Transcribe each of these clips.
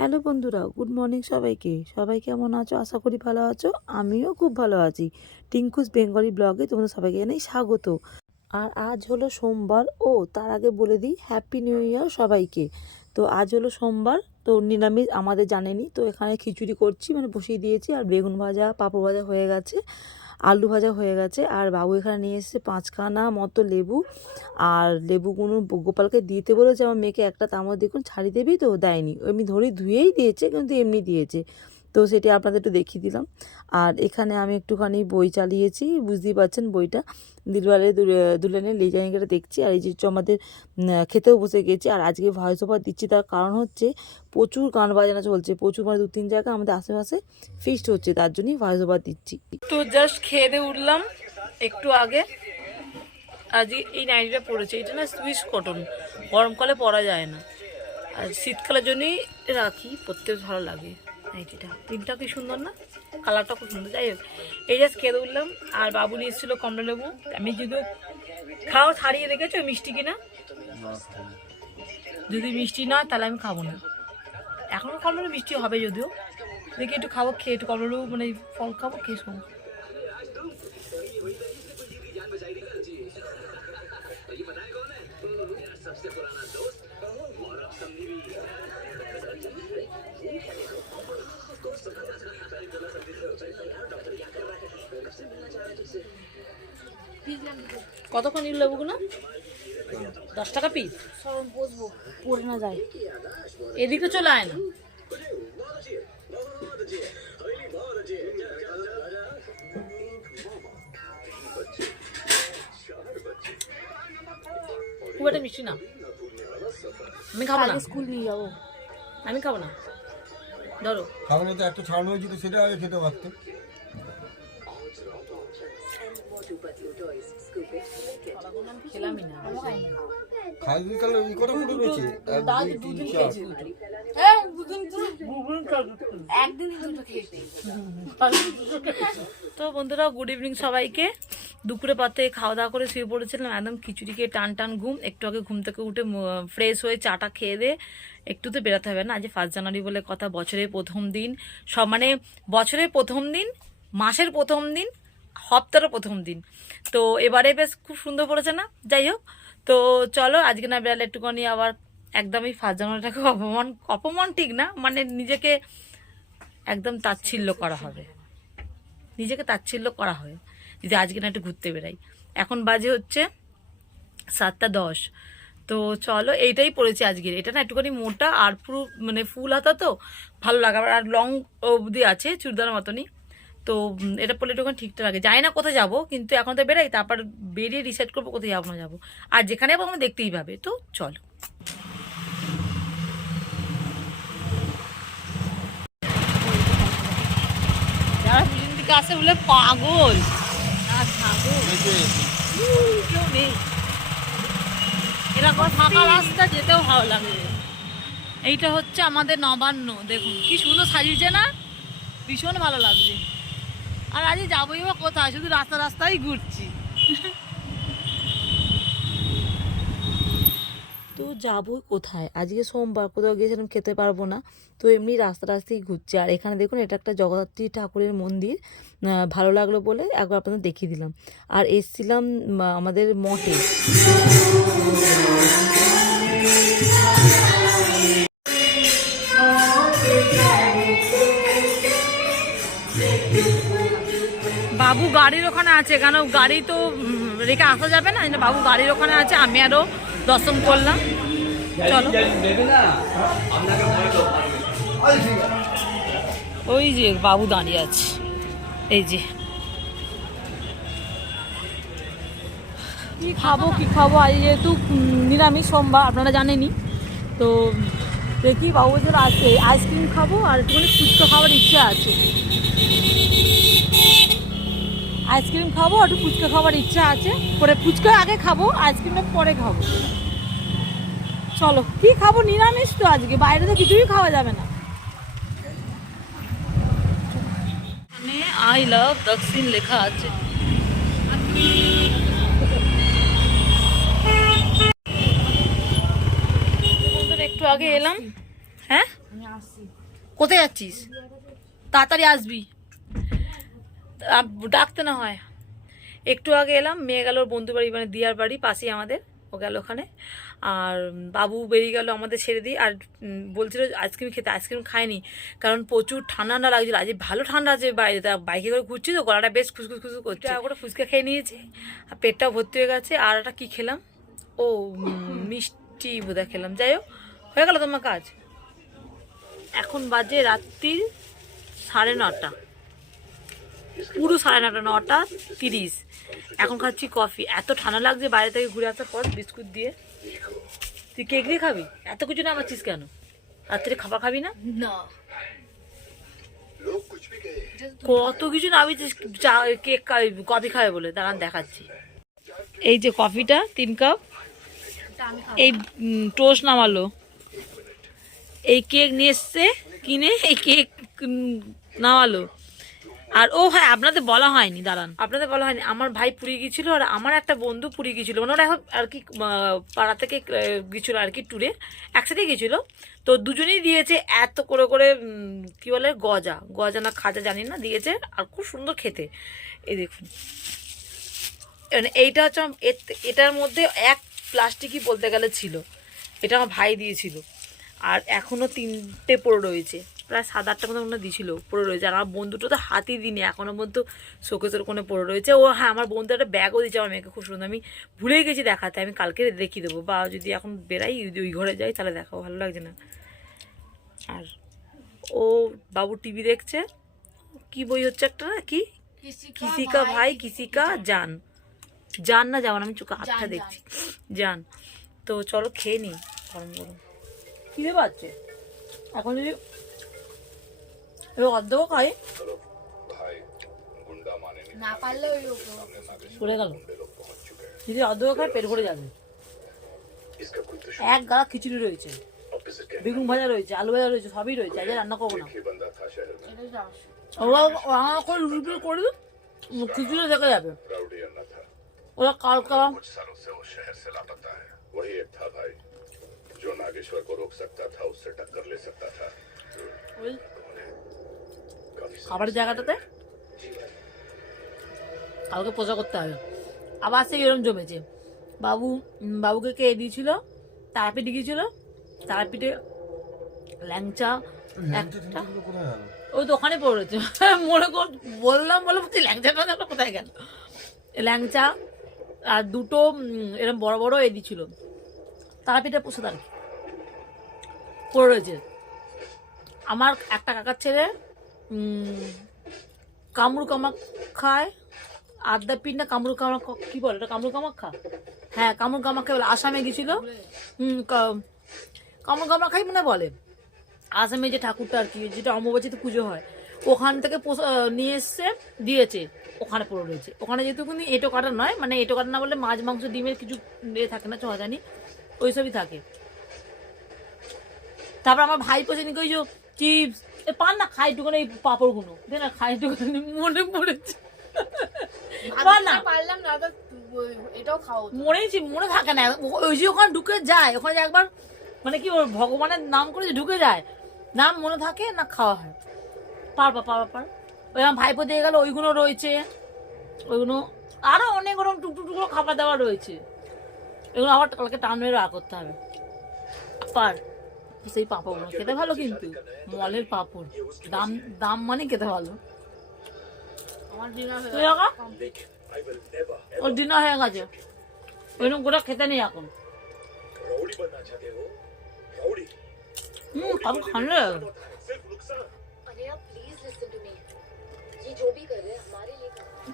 Hello বন্ধুরা, good morning সবাইকে। সবাই কেমন আছো? আশা করি ভালো আছো। আমিও খুব ভালো আছি। টিঙ্কুস বেঙ্গলি ব্লগে তোমাদের সবাইকে জানাই স্বাগত। আর আজ হলো সোমবার। তার আগে বলে দিই হ্যাপি নিউ ইয়ার সবাইকে। তো আজ হলো সোমবার, তো নিরামিষ আমাদের জানেনি। তো এখানে খিচুড়ি করছি, মানে বসিয়ে দিয়েছি। আর বেগুন ভাজা, পাঁপড় ভাজা হয়ে গেছে, আলু ভাজা হয়ে গেছে। আর বাবু এখানে নিয়ে এসেছে 5খানা মতো লেবু। আর লেবুগুলো গোপালকে দিতে বলেছে আমার মেয়েকে একটা, তার মধ্যে দেখুন ছাড়ি দেবেই, তো দেয়নি। এমনি ধরেই ধুয়েই দিয়েছে, কিন্তু এমনি দিয়েছে। তো সেটি আপনাদের একটু দেখিয়ে দিলাম। আর এখানে আমি একটুখানি বই চালিয়েছি, বুঝতেই পারছেন বইটা। দিলওয়ালে দুলহানিয়া লে জায়েঙ্গেটা দেখছি। আর এই যে আমাদের খেতেও বসে গেছি। আর আজকে ভয়েস ওভার দিচ্ছি, তার কারণ হচ্ছে প্রচুর গান বাজনা চলছে, প্রচুর, মানে 2-3 জায়গা আমাদের আশেপাশে ফিস্ট হচ্ছে, তার জন্যই ভয়েস ওভার দিচ্ছি। তো জাস্ট খেয়ে দিয়ে উঠলাম একটু আগে। আজকে এই নাইটিটা পরেছে, এটা না সুইস কটন, গরমকালে পরা যায় না, আর শীতকালের জন্যই রাখি, পরতে ভালো লাগে নাইটিটা। প্রিন্টটা কি সুন্দর না, কালারটা খুব সুন্দর। যাই হোক, এই জাস্ট খেয়ে উঠলাম। আর বাবু নিয়ে এসেছিলো কমলা লেবু। আমি যদি খাও ছাড়িয়ে দেখেছো মিষ্টি কিনা, যদি মিষ্টি না তাহলে আমি খাবো না। এখনও কমলা লেবু মিষ্টি হবে যদিও, দেখি একটু খাবো, খেয়ে একটু কমলা লেবু মানে ফল খাবো, খেয়ে শোবো। কতক্ষণ নিল লেবুগুলো? 10 টাকা পিস। বসবো, পড়ে না যায়। এদিকে চলে আয় না। খুব একটা মিষ্টি না, আমি খাবো না। স্কুল নিয়ে যাবো, আমি খাবো না। ধরো খাবো না তো, একটা ছাড়ানো হয়েছিল সেটা আগে খেতে পারতো। খেলামই না, খাইবি কাল এই কত ফুটো রয়েছে? 1 2 3 4 একদিন দুটো খেয়েছি। তো বন্ধুরা, গুড ইভিনিং সবাইকে। দুপুরে পাতে খাওয়া দাওয়া করে শুয়ে পড়েছিলাম, একদম খিচুড়ি খেয়ে টান টান ঘুম। একটু আগে ঘুম থেকে উঠে ফ্রেশ হয়ে চাটা খেয়ে দিয়ে একটু তো বেরোতে হবে না। আজ 1 জানুয়ারি বলে কথা, বছরের প্রথম দিন। সব মানে বছরের প্রথম দিন, মাসের প্রথম দিন, সপ্তাহের প্রথম দিন। তো এবারে বেশ খুব সুন্দর পড়েছে না? যাই হোক, তো চলো আজকে না বেড়ালে একটুখানি আবার একদমই 1 জানুয়ারিটাকে অপমান ঠিক না, মানে নিজেকে একদম তাচ্ছিল্য করা হবে, নিজেকে তাচ্ছিল্য করা হয় যদি আজকে না একটু ঘুরতে বেরাই। এখন বাজে হচ্ছে 7:10। তো চলো, এইটাই পরেছি আজকের। এটা না একটুখানি মোটা আর পুরো মানে ফুল হাতা, তো ভালো লাগে। আর লং অবধি আছে, চুড়িদার মতনই। তো এটা পরলে একটুখানি ঠিকঠাক লাগে। জানি না কোথায় যাবো, কিন্তু এখন তো বেরাই, তারপর বেরিয়ে ডিসাইড করবো কোথায় যাবো না যাবো। আর যেখানে যাবো আমরা দেখতেই পাবে। তো চলো। যারা পিছন দিকে আসে বলে পাগল, কেউ নেই। এরকম ফাঁকা রাস্তা যেতেও ভালো লাগে। এইটা হচ্ছে আমাদের নবান্ন, দেখুন কি সুন্দর সাজিয়েছে না, ভীষণ ভালো লাগছে। আর আজ যাবোই বা কোথায়, শুধু রাস্তা রাস্তায় ঘুরছি। তো যাবো কোথায়, আজকে সোমবার, কোথাও গিয়েছিলাম খেতে পারবো না। তো এমনি রাস্তা রাস্তায় ঘুরছি। আর এখানে দেখুন, এটা একটা জগদ্ধাত্রী ঠাকুরের মন্দির। ভালো লাগলো বলে একবার আপনাদের দেখিয়ে দিলাম। আর এসছিলাম আমাদের মঠে। বাবু গাড়ির ওখানে আছে, কেন গাড়ি তো রেখে আসা যাবে না, বাবু গাড়ির ওখানে আছে। আমি আরও দর্শন করলাম। চলো, ওই যে বাবু দাঁড়িয়ে আছে, এই যে। কি খাবো আজ যেহেতু নিরামিষ সোমবার, আপনারা জানেনই। তো দেখি বাবু বছর আছে, আইসক্রিম খাবো আর একটুখানি ফুচকা খাওয়ার ইচ্ছা আছে। আইসক্রিম খাবো, একটু ফুচকা খাওয়ার ইচ্ছা আছে। পরে ফুচকা আগে খাবো, আইসক্রিমটা পরে খাবো। চলো, কি খাবো? নিরামিষ তো আজকে, বাইরে তো কিছুই খাওয়া যাবে না। আই লাভ দক্ষিণ লেখা আছে। একটু আগে এলাম। হ্যাঁ, আমি আসছি। কোথায় যাচ্ছিস? তাড়াতাড়ি আসবি, ডাকতে না হয়। একটু আগে এলাম, মেয়ে গেল ওর বন্ধু বাড়ি, মানে দিয়ার বাড়ি পাশেই আমাদের, ও গেল ওখানে। আর বাবু বেরিয়ে গেল আমাদের ছেড়ে দিয়ে। আর বলছিল আইসক্রিম খেতে, আইসক্রিম খায়নি কারণ প্রচুর ঠান্ডা ঠান্ডা লাগছিল। আজ ভালো ঠান্ডা আছে বাইরে, তা বাইকে করে ঘুরছি তো গলাটা বেশ খুসখুস খুসখুস করছে। করে ফুচকা খেয়ে নিয়েছি আর পেটটাও ভর্তি হয়ে গেছে। আর একটা কী খেলাম, ও মিষ্টি বোধহয় খেলাম। যাই হোক, হয়ে গেল তোমার কাজ। এখন বাজে রাত্রির 9:30, পুরো 9:30, 9:30। এখন খাচ্ছি কফি। এত ঠান্ডা লাগছে বাইরে থেকে ঘুরে আসার পর, বিস্কুট দিয়ে। তুই কেক দিয়ে খাবি? এত কিছু না আমারছিস কেন? রাত্রে খাবার খাবি না? না, কত কিছু নামিয়েছিস, চা কেক খাবি, কফি খাবে বলে। দাঁড়ান দেখাচ্ছি। এই যে কফিটা 3 কাপ, এই টোস্ট নামালো, এই কেক নিয়ে এসছে কিনে, এই কেক নামালো। আর ও হ্যাঁ, আপনাদের বলা হয়নি, দাঁড়ান, আপনাদের বলা হয়নি, আমার ভাই পুরী গিয়েছিল আর আমার একটা বন্ধু পুরী গিয়েছিল। মানে ওরা এখন আর কি পাড়া থেকে গিয়েছিল আর কি ট্যুরে, একসাথেই গিয়েছিল। তো দুজনেই দিয়েছে এত করে করে কি বলে গজা, গজা না খাজা জানি না, দিয়েছে। আর খুব সুন্দর খেতে। এই দেখুন, মানে এইটা হচ্ছে এটার মধ্যে এক প্লাস্টিকই বলতে গেলে ছিল। এটা আমার ভাই দিয়েছিল। আর এখনও 3টে পড়ে রয়েছে, প্রায় 7-8টা মতো ওনার দিয়েছিল, পড়ে রয়েছে। আর আমার বন্ধুটা তো হাতই দিনে, এখনও পর্যন্ত শোকেসের কোণে পড়ে রয়েছে। ও হ্যাঁ, আমার বন্ধু একটা ব্যাগও দিয়েছে আমার মেয়েকে, খুব সুন্দর। আমি ভুলেই গেছি দেখাতে, আমি কালকে দেখিয়ে দেবো, বা যদি এখন বেরাই ওই ঘরে যাই তাহলে দেখাও, ভালো লাগছে না। আর ও বাবু টিভি দেখছে, কি বই হচ্ছে একটা না, কি কিসিকা ভাই কিসিকা জান, জান না যাওয়ান, আমি চোখে হাতটা দেখছি, জান। তো চলো খেয়ে নিই, গরম গরম খিদে পাচ্ছে। এখন যদি অর্ধেকও খাই, না পারলে ওই পড়ে গেল। যদি অর্ধেকও খাই পেট ভরে যাবে। এক গালা খিচুড়ি রয়েছে, বেগুন ভাজা রয়েছে, আলু ভাজা রয়েছে, সবই রয়েছে। আজ রান্না করবো না, ওরা রান্না করে রুটি করে দিন, খিচুড়ি দেখে যাবে। ওরা কালকা খাবারের জায়গাটাতে কালকে পোজা করতে হবে। আবার সেই এরম জমেছে। বাবুকে কে দিয়েছিল, তারাপীঠে গিয়েছিল, তারাপীঠে ল্যাংচা একটা, ওই দোকানে পড়েছে। মনে কর বললাম, বলে তুই ল্যাংচা কোথায় গেল। ল্যাংচা আর 2টো এরকম বড় বড় এ দিয়েছিল, তারাপীঠে প্রসাদ আর কি পড়ে রয়েছে। আমার একটা কাকার ছেলে কামরু কামাখ্যায়, আদ্যাপীঠ না কামরু কামাখ্যা, কি বলে এটা, কামরু কামাখ্যা, হ্যাঁ কামরু কামাখ্যা বলে, আসামে গেছিল। কামরু কামাখ্যাই মনে বলে, আসামে যে ঠাকুরটা আর কি, যেটা অমাবস্যাতে পুজো হয়, ওখান থেকে নিয়ে এসছে, দিয়েছে, ওখানে পড়ে রয়েছে। ওখানে যেহেতু কিন্তু এঁটো কাটা নয়, মানে এঁটো কাটা না বললে মাছ মাংস ডিমের কিছু থাকে না, চহাজানি ওইসবই থাকে। তারপর আমার ভাই পোষে নাকি ওই যে চিপস পান না, খাই টুকানো এই পাঁপড়গুলো দে না, খাই টুকানো মনে পড়েছে, পারলাম না, এটাও খাও, মনে থাকে না। ওই যে ওখানে ঢুকে যায়, ওখানে যে একবার মানে কি ওর ভগবানের নাম করে যে ঢুকে যায়, নাম মনে থাকে না, খাওয়া হয়। পার ওই আমার ভাইপো দিয়ে গেল, ওইগুলো রয়েছে, ওইগুলো আরো অনেক ওরকম টুকটুকগুলো খাবার দাবার রয়েছে। এগুলো আবার কালকে টান মেরে রাগ করতে হবে। পার সেই পাঁপড়গুলো খেতে ভালো, কিন্তু মলের পাঁপড় দাম মানে খেতে ভালো। আমার ডিনার ওর ডিনার হয়ে গেছে, ওইরকম গোটা খেতে নেই এখন। কাপড় খানে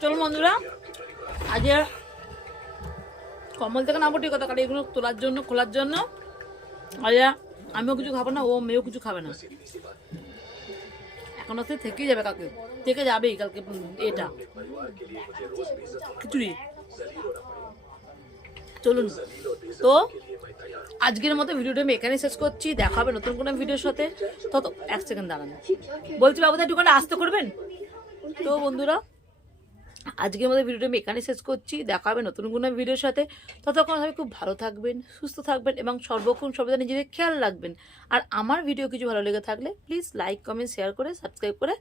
চলো বন্ধুরা, আজ কমল থেকে নামো ঠিক কথা, কারণ এগুলো তোলার জন্য খোলার জন্য। আজ আমিও কিছু খাবো না, ও মেয়েও কিছু খাবে না, এখন হচ্ছে থেকেই যাবে, কাকে থেকে যাবেই কালকে এটা খিচুড়ি। চলুন তো আজকের মতো ভিডিওটা আমি এখানে শেষ করছি। দেখা হবে নতুন কোনো ভিডিওর সাথে। তত 1 সেকেন্ড দাঁড়ান, বলছি বাবুদা একটুখানি আসতে করবেন তো বন্ধুরা। আজকের মধ্যে ভিডিওটা আমি এখানে শেষ করছি। দেখা হবে নতুন কোনো ভিডিওর সাথে। ততক্ষণ সবাই খুব ভালো থাকবেন, সুস্থ থাকবেন এবং সর্বক্ষণ সর্বদা নিজেদের খেয়াল রাখবেন। আর আমার ভিডিও কিছু ভালো লেগে থাকলে প্লিজ লাইক কমেন্ট শেয়ার করে সাবস্ক্রাইব করে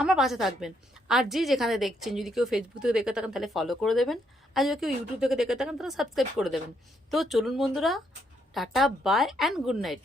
আমার পাশে থাকবেন। আর যে যেখানে দেখছেন, যদি কেউ ফেসবুক থেকে দেখে থাকেন তাহলে ফলো করে দেবেন, আর যদি কেউ ইউটিউব থেকে দেখে থাকেন তাহলে সাবস্ক্রাইব করে দেবেন। তো চলুন বন্ধুরা, tata bye and good night.